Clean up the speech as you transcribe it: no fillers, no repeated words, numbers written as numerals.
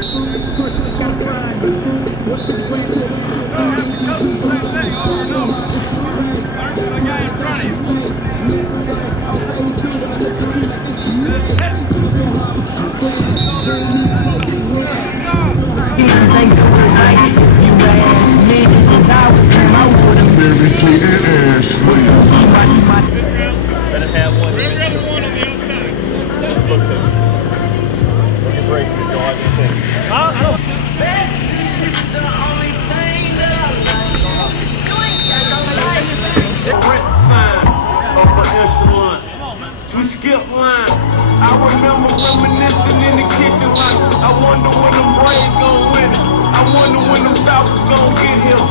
We skip line. I remember reminiscing in the kitchen like, I wonder when them Braves gon' win it. I wonder when them Falcons gon' get here.